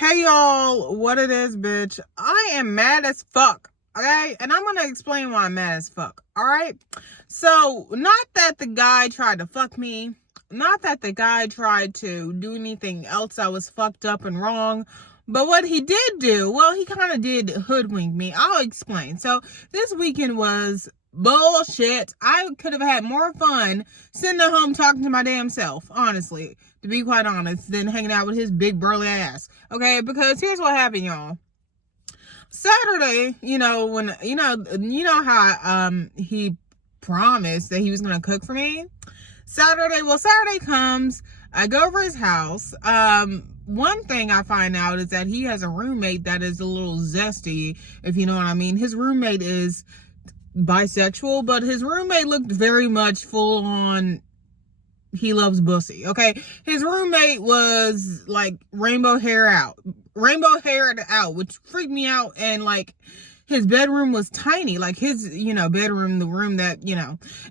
Hey y'all, what it is, bitch. I am mad as fuck, okay? And I'm gonna explain why I'm mad as fuck, alright? So, not that the guy tried to fuck me, not that the guy tried to do anything else that was fucked up and wrong, but what he did do, well, he kind of did hoodwink me. I'll explain. So, this weekend was bullshit. I could have had more fun sitting at home talking to my damn self, honestly, to be quite honest, than hanging out with his big burly ass. Okay, because here's what happened, y'all. Saturday, when how he promised that he was gonna cook for me. Saturday comes, I go over his house. One thing I find out is that he has a roommate that is a little zesty, if you know what I mean. His roommate is bisexual, but his roommate looked very much full on he loves pussy. Okay, his roommate was like rainbow haired out, which freaked me out. And like his bedroom was tiny, like his bedroom, the room that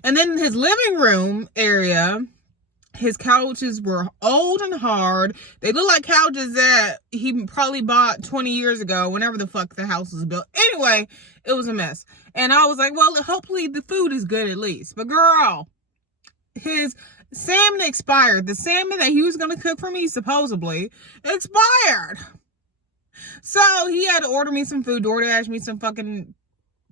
and then his living room area, his couches were old and hard. They look like couches that he probably bought 20 years ago, whenever the fuck the house was built. Anyway, it was a mess. And I was like, well, hopefully the food is good at least. But girl, his salmon expired. The salmon that he was going to cook for me, supposedly, expired. So he had to order me some food, DoorDash me some fucking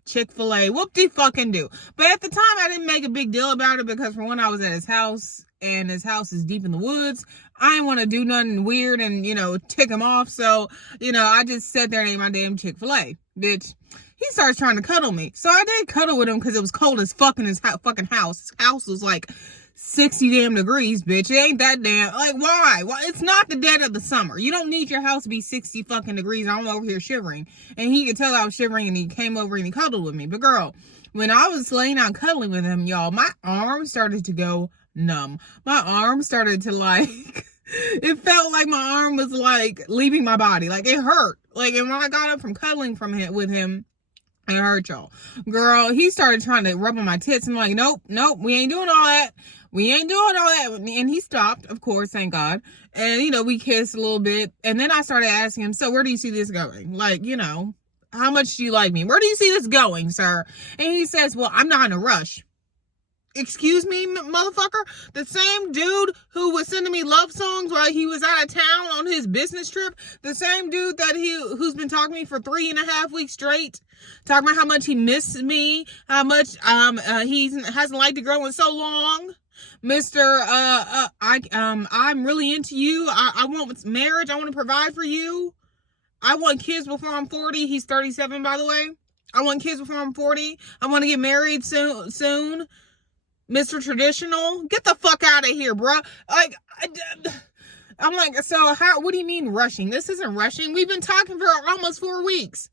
Chick-fil-A. Whoop-de-fucking-do. But at the time, I didn't make a big deal about it because for one, I was at his house, and his house is deep in the woods. I didn't want to do nothing weird and, tick him off. So, I just sat there and ate my damn Chick-fil-A. Bitch. He starts trying to cuddle me. So I did cuddle with him because it was cold as fuck in his fucking house. His house was like 60 damn degrees, bitch. It ain't that damn. Like, why? Well, it's not the dead of the summer. You don't need your house to be 60 fucking degrees. I'm over here shivering. And he could tell I was shivering and he came over and he cuddled with me. But girl, when I was laying out cuddling with him, y'all, my arm started to go numb. My arm started to like, it felt like my arm was like leaving my body. Like it hurt. Like, and when I got up from cuddling with him, it hurt, y'all. Girl, he started trying to rub on my tits. I'm like, nope, we ain't doing all that. We ain't doing all that. And he stopped, of course, thank God. And, we kissed a little bit. And then I started asking him, so where do you see this going? Like, how much do you like me? Where do you see this going, sir? And he says, well, I'm not in a rush. Excuse me, motherfucker? The same dude who was sending me love songs while he was out of town on his business trip, the same dude who's been talking to me for 3.5 weeks straight, talking about how much he missed me, how much he hasn't liked the girl in so long. Mr. I'm really into you. I want marriage. I want to provide for you. I want kids before I'm 40. He's 37, by the way. I want kids before I'm 40. I want to get married soon. Mr. Traditional, get the fuck out of here, bro. Like, I'm like, so what do you mean rushing? This isn't rushing. We've been talking for almost 4 weeks.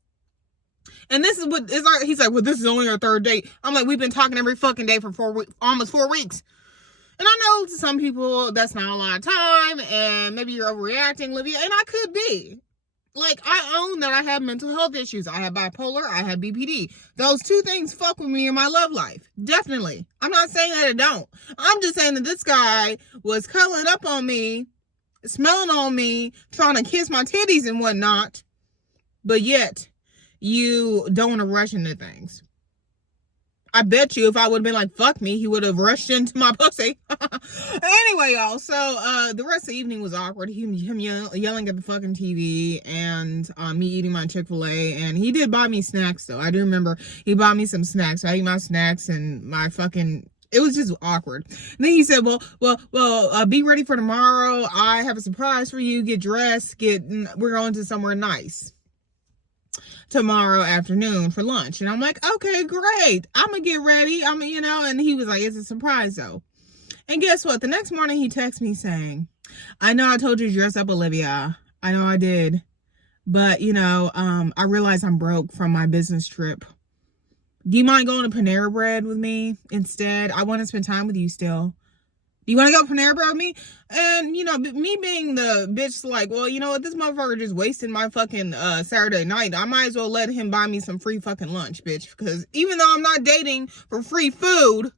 And this is what, he's like, well, this is only our third date. I'm like, we've been talking every fucking day for almost 4 weeks. And I know to some people that's not a lot of time, and maybe you're overreacting, Livia, and I could be. Like, I own that I have mental health issues. I have bipolar. I have BPD. Those two things fuck with me in my love life. Definitely. I'm not saying that it don't. I'm just saying that this guy was cuddling up on me, smelling on me, trying to kiss my titties and whatnot. But yet, you don't want to rush into things. I bet you if I would have been like, fuck me, he would have rushed into my pussy. Anyway, y'all, so the rest of the evening was awkward. Him yelling at the fucking TV and me eating my Chick-fil-A. And he did buy me snacks, though. I do remember he bought me some snacks. So I ate my snacks and my fucking... It was just awkward. And then he said, well, be ready for tomorrow. I have a surprise for you. Get dressed. We're going to somewhere nice tomorrow afternoon for lunch. And I'm like, okay, great. I'm gonna get ready. And he was like, it's a surprise though. And guess what? The next morning he texts me saying, I know I told you to dress up, Olivia. I know I did. But, I realized I'm broke from my business trip. Do you mind going to Panera Bread with me instead? I want to spend time with you still. Do you want to go Panera Bread with me? And, me being the bitch, like, well, you know what? This motherfucker just wasted my fucking Saturday night. I might as well let him buy me some free fucking lunch, bitch. Because even though I'm not dating for free food,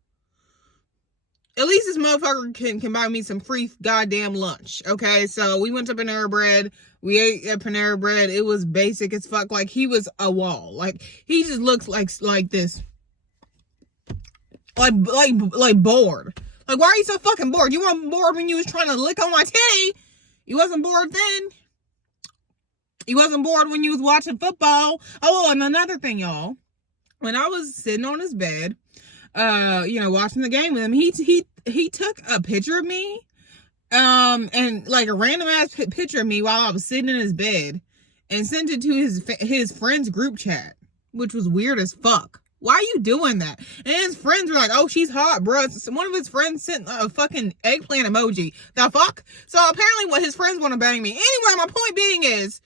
at least this motherfucker can buy me some free goddamn lunch. Okay, so we went to Panera Bread. We ate at Panera Bread. It was basic as fuck. Like, he was a wall. Like, he just looks like this. Like bored. Like, why are you so fucking bored? You weren't bored when you was trying to lick on my titty. You wasn't bored then. You wasn't bored when you was watching football. Oh, and another thing, y'all. When I was sitting on his bed, watching the game with him, he took a picture of me, and like a random ass picture of me while I was sitting in his bed, and sent it to his friends group chat, which was weird as fuck. Why are you doing that? And his friends were like, "Oh, she's hot, bro." One of his friends sent a fucking eggplant emoji. The fuck? So apparently, what his friends want to bang me. Anyway, my point being is,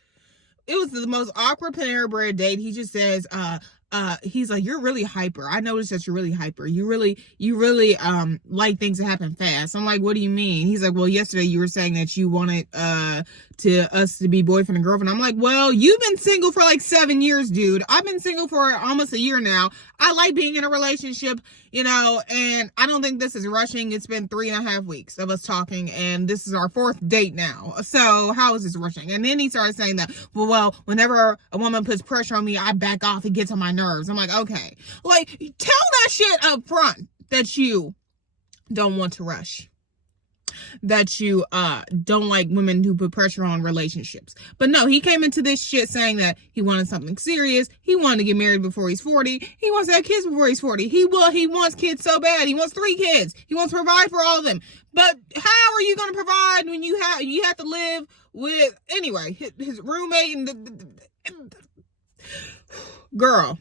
it was the most awkward Panera Bread date. He just says, he's like, "You're really hyper. I noticed that you're really hyper. You really like things to happen fast." I'm like, "What do you mean?" He's like, "Well, yesterday you were saying that you wanted us to be boyfriend and girlfriend." I'm like, "Well, you've been single for like 7 years, dude. I've been single for almost a year now. I like being in a relationship, and I don't think this is rushing. It's been 3.5 weeks of us talking, and this is our 4th date now. So how is this rushing?" And then he started saying that, well, whenever a woman puts pressure on me, I back off. It gets on my nerves. I'm like, okay. Like, tell that shit up front that you don't want to rush. That you don't like women who put pressure on relationships. But no, he came into this shit saying that he wanted something serious. He wanted to get married before he's 40. He wants to have kids before he's 40. He wants kids so bad. He wants 3 kids. He wants to provide for all of them. But how are you going to provide when you have to live with, anyway, his roommate and girl.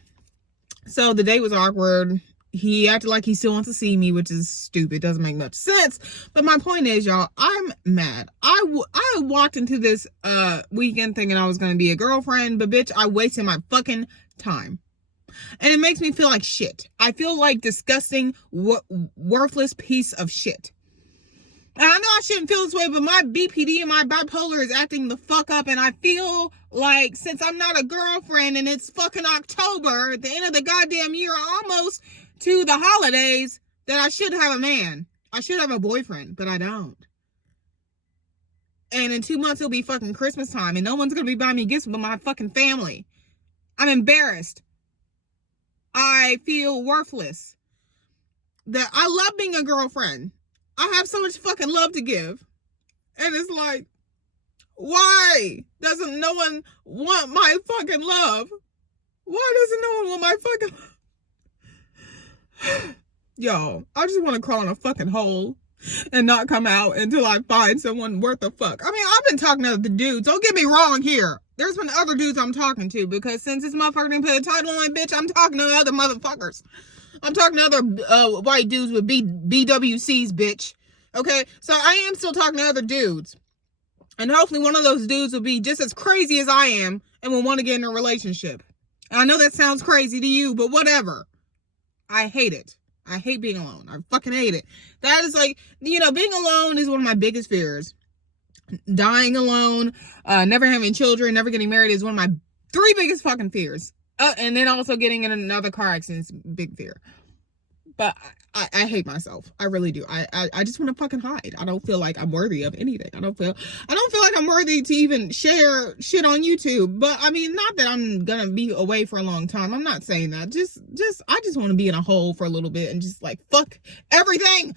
So the date was awkward. He acted like he still wants to see me, which is stupid. Doesn't make much sense. But my point is, y'all, I'm mad. I walked into this weekend thinking I was going to be a girlfriend, but bitch, I wasted my fucking time. And it makes me feel like shit. I feel like disgusting, worthless piece of shit. And I know I shouldn't feel this way, but my BPD and my bipolar is acting the fuck up, and I feel like since I'm not a girlfriend and it's fucking October, at the end of the goddamn year, almost to the holidays, that I should have a man. I should have a boyfriend, but I don't. And in 2 months, it'll be fucking Christmas time, and no one's gonna be buying me gifts but my fucking family. I'm embarrassed. I feel worthless. That I love being a girlfriend. I have so much fucking love to give. And it's like, why doesn't no one want my fucking love? Why doesn't no one want my fucking love? Yo, I just want to crawl in a fucking hole and not come out until I find someone worth the fuck. I mean, I've been talking to other dudes. Don't get me wrong here. There's been other dudes I'm talking to, because since this motherfucker didn't put a title on my bitch, I'm talking to other motherfuckers. I'm talking to other white dudes with BWCs, bitch. Okay? So I am still talking to other dudes. And hopefully one of those dudes will be just as crazy as I am and will want to get in a relationship. And I know that sounds crazy to you, but whatever. I hate it. I hate being alone. I fucking hate it. That is like, being alone is one of my biggest fears. Dying alone, never having children, never getting married is one of my 3 biggest fucking fears. And then also getting in another car accident is a big fear. But I hate myself. I really do. I just want to fucking hide. I don't feel like I'm worthy of anything. I don't feel like I'm worthy to even share shit on YouTube. But I mean, not that I'm gonna be away for a long time. I'm not saying that. I just want to be in a hole for a little bit and just like fuck everything.